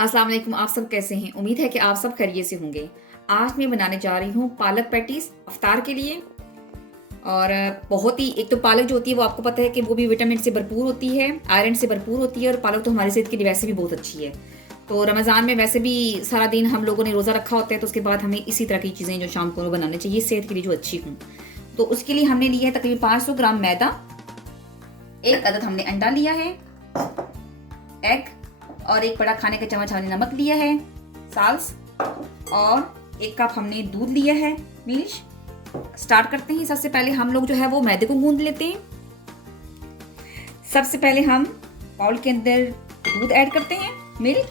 अस्सलाम वालेकुम। आप सब कैसे हैं? उम्मीद है कि आप सब खैरियत से होंगे। आज मैं बनाने जा रही हूँ पालक पैटीज़ इफ्तार के लिए। और बहुत ही एक तो पालक जो होती है वो आपको पता है कि वो भी विटामिन से भरपूर होती है, आयरन से भरपूर होती है और पालक तो हमारी सेहत के लिए वैसे भी बहुत अच्छी है। तो रमज़ान में वैसे भी सारा दिन हम लोगों ने रोज़ा रखा होता है, तो उसके बाद हमें इसी तरह की चीज़ें जो शाम को बनानी चाहिए सेहत के लिए जो अच्छी हों। तो उसके लिए हमने लिया है तकरीबन 500 ग्राम मैदा, एक अदद हमने अंडा लिया है, एग, और एक बड़ा खाने का चम्मच हमने नमक लिया है, साल्स, और एक कप हमने दूध लिया है, मिल्क। स्टार्ट करते हैं। सबसे पहले हम लोग जो है वो मैदे को गूंद लेते हैं। सबसे पहले हम बाउल के अंदर दूध ऐड करते हैं, मिल्क,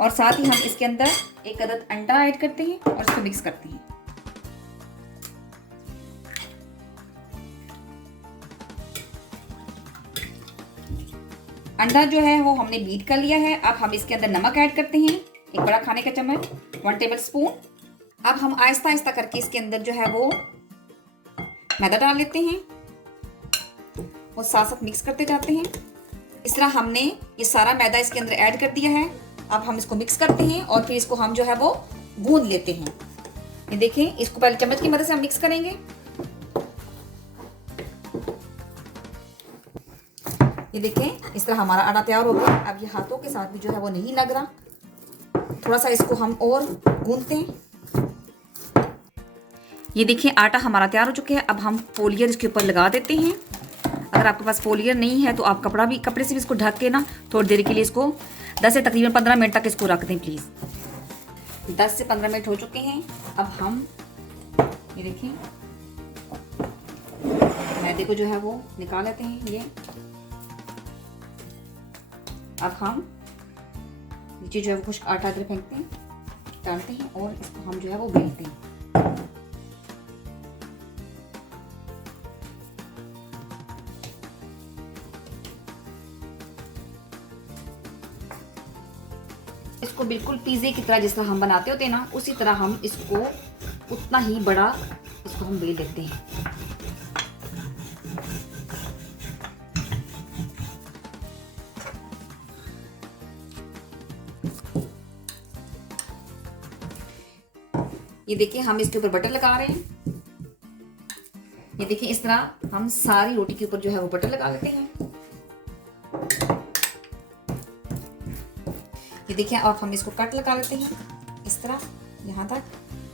और साथ ही हम इसके अंदर एक अदद अंडा ऐड करते हैं और इसको मिक्स करते हैं। अंडा जो है वो हमने बीट कर लिया है। अब हम इसके अंदर नमक ऐड करते हैं, एक बड़ा खाने का चम्मच, 1 टेबल स्पून। अब हम आहिस्ता आहिस्ता करके इसके अंदर जो है वो मैदा डाल लेते हैं और साथ साथ मिक्स करते जाते हैं। इस तरह हमने ये सारा मैदा इसके अंदर ऐड कर दिया है। अब हम इसको मिक्स करते हैं और फिर इसको हम जो है वो गूंद लेते हैं। ये देखें, इसको पहले चम्मच की मदद से हम मिक्स करेंगे। ये देखें, इस तरह हमारा आटा तैयार हो गया। अब ये हाथों के साथ भी जो है वो नहीं लग रहा, थोड़ा सा इसको हम और गूंदते हैं। ये देखिए, आटा हमारा तैयार हो चुका है। अब हम फोलियर इसके ऊपर लगा देते हैं। अगर आपके पास फोलियर नहीं है तो आप कपड़े से भी इसको ढक के ना थोड़ी देर के लिए इसको 10 से तकरीबन 15 मिनट तक इसको रख दें प्लीज़। 10 से 15 मिनट हो चुके हैं। अब हम ये देखिए मैदे को जो है वो निकाल लेते हैं। ये अब हम नीचे जो है वो खुश्क आटा इधर फेंकते हैं, डालते हैं और इसको हम जो है वो बेलते हैं। इसको बिल्कुल पिज़्ज़े की तरह जिस तरह हम बनाते होते हैं ना, उसी तरह हम इसको उतना ही बड़ा इसको हम बेल देते हैं। ये देखिए, हम इसके ऊपर बटर लगा रहे हैं। ये देखिए, इस तरह हम सारी रोटी के ऊपर जो है वो बटर लगा लेते हैं। ये देखिए, अब हम इसको कट लगा लेते हैं इस तरह, यहाँ तक,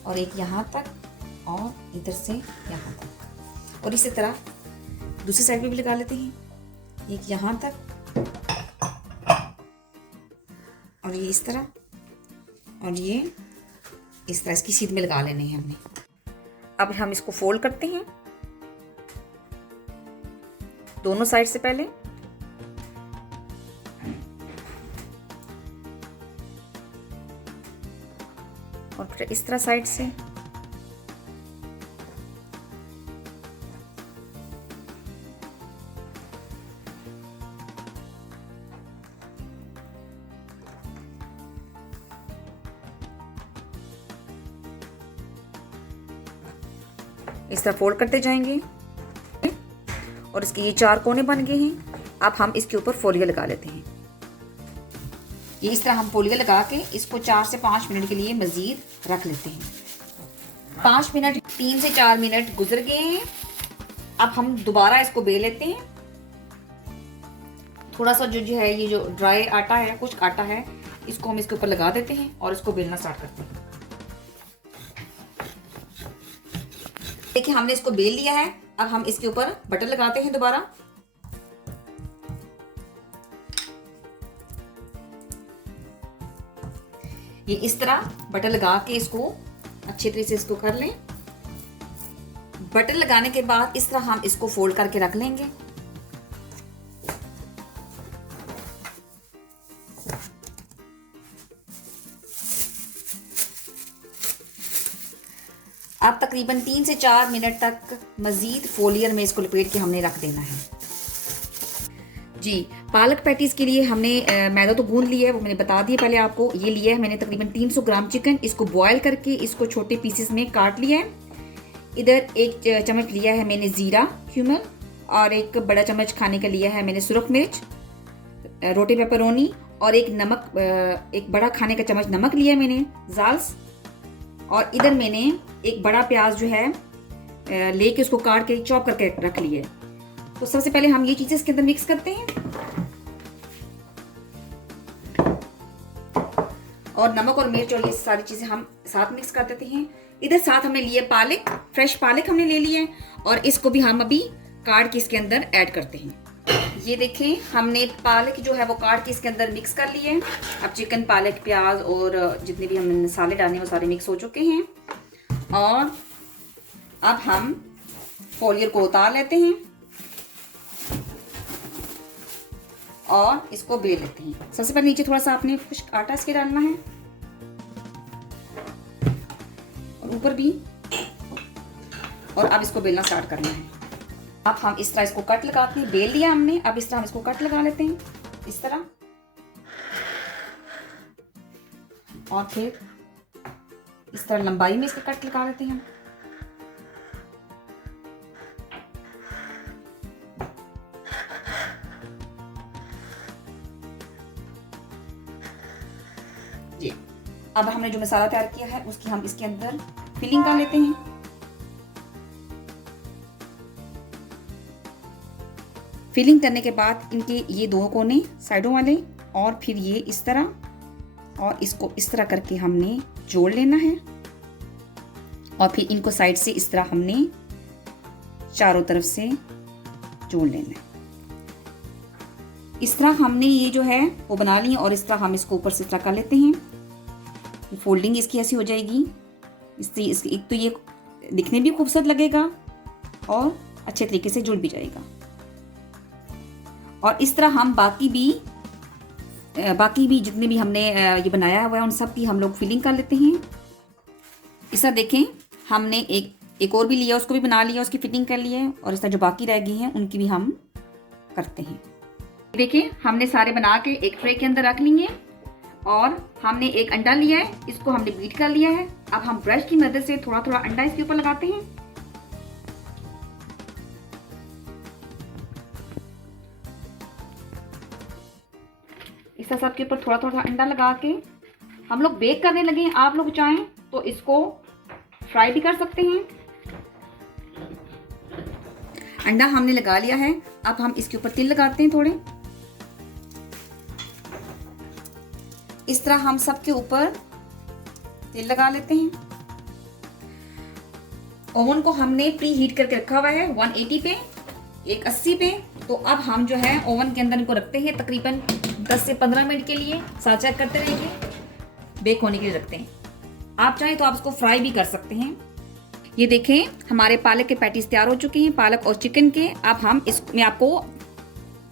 और एक यहाँ तक, और इधर से यहाँ तक, और इसी तरह दूसरी साइड पे भी लगा लेते हैं, एक यहाँ तक, और ये इस तरह, और ये इस तरह इसकी सीध में लगा लेने हैं हमने। अब हम इसको फोल्ड करते हैं दोनों साइड से पहले, और फिर इस तरह साइड से। इस तरह फोल्ड करते जाएंगे और इसके ये 4 कोने बन गए हैं। अब हम इसके ऊपर फोलिया लगा लेते हैं। ये इस तरह हम फोलिया लगा के इसको 4 से 5 मिनट के लिए मज़ीद रख लेते हैं। 5 मिनट, 3 से 4 मिनट गुजर गए हैं। अब हम दोबारा इसको बेल लेते हैं। थोड़ा सा जो है ये जो ड्राई आटा है, खुश्क आटा है, इसको हम इसके ऊपर लगा देते हैं और इसको बेलना स्टार्ट करते हैं। देखिए, हमने इसको बेल लिया है। अब हम इसके ऊपर बटर लगाते हैं दोबारा। ये इस तरह बटर लगा के इसको अच्छे तरीके से इसको कर लें। बटर लगाने के बाद इस तरह हम इसको फोल्ड करके रख लेंगे। अब तकरीबन 3 से 4 मिनट तक मज़ीद फोलियर में इसको लपेट के हमने रख देना है। जी, पालक पैटीज़ के लिए हमने मैदा तो गूंद लिया है, वो मैंने बता दिया पहले आपको। ये लिया है मैंने तकरीबन 300 ग्राम चिकन। इसको बॉयल करके इसको छोटे पीसेस में काट लिया है। इधर एक चम्मच लिया है मैंने ज़ीरा क्यूमन, और एक बड़ा चम्मच खाने का लिया है मैंने सुरख मिर्च, रोटी पेपरोनी, और एक नमक, एक बड़ा खाने का चम्मच नमक लिया मैंने जाल्स, और इधर मैंने एक बड़ा प्याज जो है लेके उसको काट के चॉप करके रख लिया है। तो सबसे पहले हम ये चीज़ें इसके अंदर मिक्स करते हैं, और नमक और मिर्च और ये सारी चीज़ें हम साथ मिक्स कर देते हैं। इधर साथ हमने लिए पालक, फ्रेश पालक हमने ले लिए, और इसको भी हम अभी काट के इसके अंदर ऐड करते हैं। ये देखें, हमने पालक जो है वो काट के इसके अंदर मिक्स कर लिए। अब चिकन, पालक, प्याज और जितने भी हमने मसाले डाले वो सारे मिक्स हो चुके हैं, और अब हम फोलियर को उतार लेते हैं और इसको बेल लेते हैं। सबसे पहले नीचे थोड़ा सा आपने खुश्क आटा इसके डालना है, और ऊपर भी, और अब इसको बेलना स्टार्ट करना है। अब हम इस तरह इसको कट लगाते हैं। बेल लिया हमने, अब इस तरह हम इसको कट लगा लेते हैं, इस तरह, और फिर इस तरह लंबाई में इसके कट लगा लेते हैं। जी, अब हमने जो मसाला तैयार किया है उसकी हम इसके अंदर फिलिंग कर लेते हैं। फिलिंग करने के बाद इनके ये दो कोने साइडों वाले, और फिर ये इस तरह, और इसको इस तरह करके हमने जोड़ लेना है, और फिर इनको साइड से इस तरह हमने चारों तरफ से जोड़ लेना है। इस तरह हमने ये जो है वो बना ली, और इस तरह हम इसको ऊपर से इस तरह कर लेते हैं। फोल्डिंग इसकी ऐसी हो जाएगी, इससे एक तो ये दिखने भी खूबसूरत लगेगा और अच्छे तरीके से जुड़ भी जाएगा। और इस तरह हम बाकी भी जितने भी हमने ये बनाया हुआ है उन सब की हम लोग फिलिंग कर लेते हैं। इस तरह देखें, हमने एक और भी लिया, उसको भी बना लिया, उसकी फिटिंग कर ली है, और इस तरह जो बाकी रह गई हैं उनकी भी हम करते हैं। देखिए, हमने सारे बना के एक ट्रे के अंदर रख लिए, और हमने एक अंडा लिया है, इसको हमने बीट कर लिया है। अब हम ब्रश की मदद से थोड़ा थोड़ा अंडा इसके ऊपर लगाते हैं। इस तरह सबके ऊपर थोड़ा थोड़ा अंडा लगा के हम लोग बेक करने लगे हैं। आप लोग चाहें तो इसको फ्राई भी कर सकते हैं। अंडा हमने लगा लिया है, अब हम इसके ऊपर तिल लगाते हैं थोड़े। इस तरह हम सबके ऊपर तिल लगा लेते हैं। ओवन को हमने प्री हीट करके रखा हुआ है 180 पे, 180 पे। तो अब हम जो है ओवन के अंदर इनको रखते हैं तकरीबन 10 से 15 मिनट के लिए। साथ चेक करते रहेंगे, बेक होने के लिए रखते हैं। आप चाहें तो आप इसको फ्राई भी कर सकते हैं। ये देखें, हमारे पालक के पैटीज तैयार हो चुके हैं, पालक और चिकन के। अब हम इसमें आपको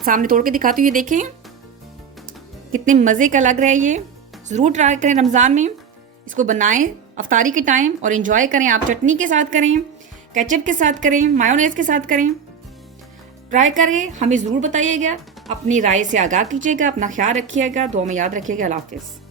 सामने तोड़ के दिखाती हूँ। ये देखें कितने मज़े का लग रहा है। ये ज़रूर ट्राई करें, रमज़ान में इसको बनाएं अफ्तारी के टाइम, और इन्जॉय करें। आप चटनी के साथ करें, केचप के साथ करें, मायोनेज़ के साथ करें। ट्राई करें, हमें ज़रूर बताइएगा, अपनी राय से आगाह कीजिएगा। अपना ख्याल रखिएगा, दुआ में याद रखिएगा। अल्लाह हाफ़िज़।